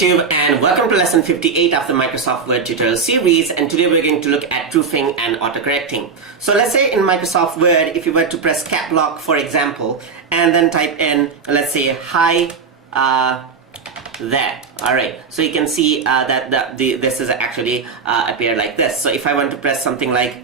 YouTube, and welcome to lesson 58 of the Microsoft Word tutorial series. And today we're going to look at proofing and autocorrecting. So let's say in Microsoft Word, if you were to press cap lock, for example, and then type in, let's say, hi there. Alright, so you can see that this is actually appeared like this. So if I want to press something like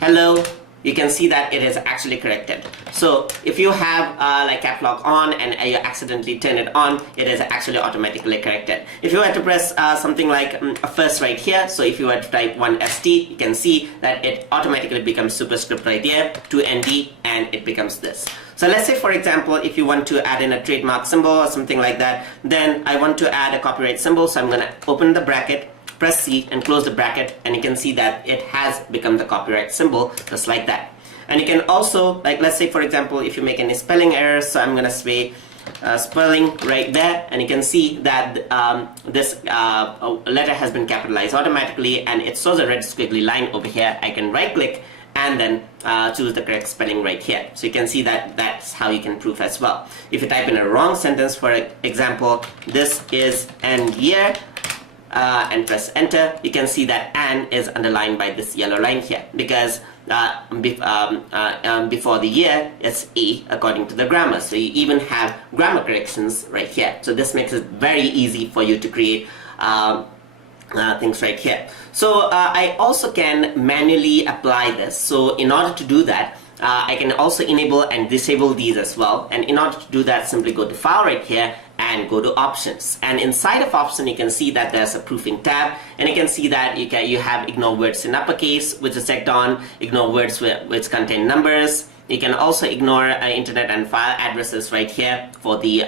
hello, you can see that it is actually corrected. So if you have like cap lock on and you accidentally turn it on, it is actually automatically corrected. If you were to press something like a first right here, so if you were to type 1ST, you can see that it automatically becomes superscript right here, 2ND, and it becomes this. So let's say, for example, if you want to add in a trademark symbol or something like that, then I want to add a copyright symbol, so I'm going to open the bracket, press C and close the bracket, and you can see that it has become the copyright symbol just like that. And you can also, like, let's say for example, if you make any spelling errors, so I'm gonna say spelling right there, and you can see that this letter has been capitalized automatically, and it shows a red squiggly line over here. I can right click and then choose the correct spelling right here. So you can see that that's how you can proof as well. If you type in a wrong sentence, for example, this is an year, and press enter, you can see that "and" is underlined by this yellow line here, because before the year it's "a" according to the grammar. So you even have grammar corrections right here. So this makes it very easy for you to create things right here. So I also can manually apply this. So in order to do that, I can also enable and disable these as well. And in order to do that, simply go to File right here and go to Options. And inside of Option, you can see that there's a Proofing tab, and you can see that you have Ignore Words in Uppercase, which is checked on, Ignore Words which contain numbers. You can also ignore internet and file addresses right here for the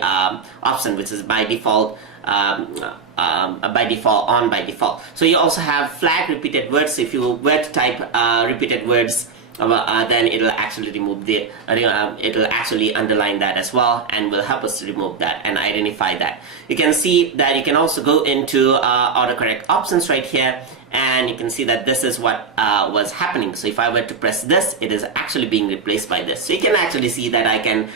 option, which is by default on by default. So you also have flag repeated words. So if you were to type repeated words, then it'll actually remove the it'll actually underline that as well, and will help us to remove that and identify that. You can see that you can also go into autocorrect options right here, and you can see that this is what was happening. So if I were to press this, it is actually being replaced by this. So you can actually see that I can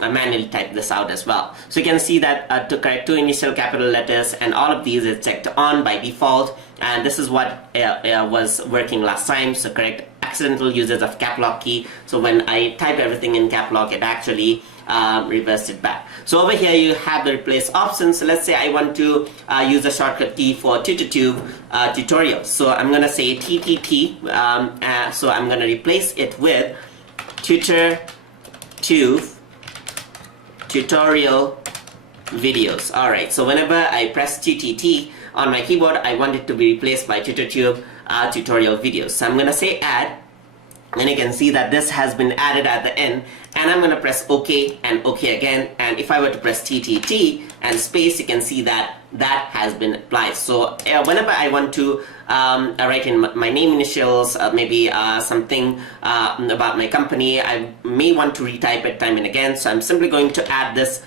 manually type this out as well. So you can see that to correct 2 initial capital letters and all of these is checked on by default, and this is what was working last time. So correct accidental uses of cap lock key. So when I type everything in cap lock, it actually reversed it back. So over here you have the replace options. So let's say I want to use a shortcut key for TutorTube tutorials. So I'm gonna say TTT. So I'm gonna replace it with TutorTube tutorial videos. Alright, so whenever I press TTT on my keyboard, I want it to be replaced by TutorTube tutorial videos. So I'm gonna say add, and you can see that this has been added at the end, and I'm going to press OK and OK again. And if I were to press TTT and space, you can see that that has been applied. So whenever I want to write in my name initials, maybe something about my company, I may want to retype it time and again. So I'm simply going to add this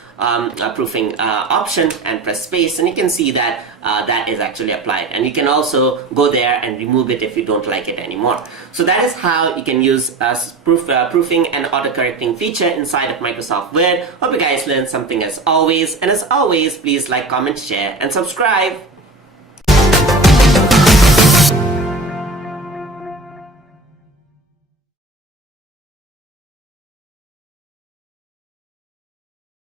proofing option and press space, and you can see that that is actually applied. And you can also go there and remove it if you don't like it anymore. So that is how you can use proofing and autocorrecting feature inside of Microsoft Word. Hope you guys learned something as always, and as always, please like, comment, share, and subscribe.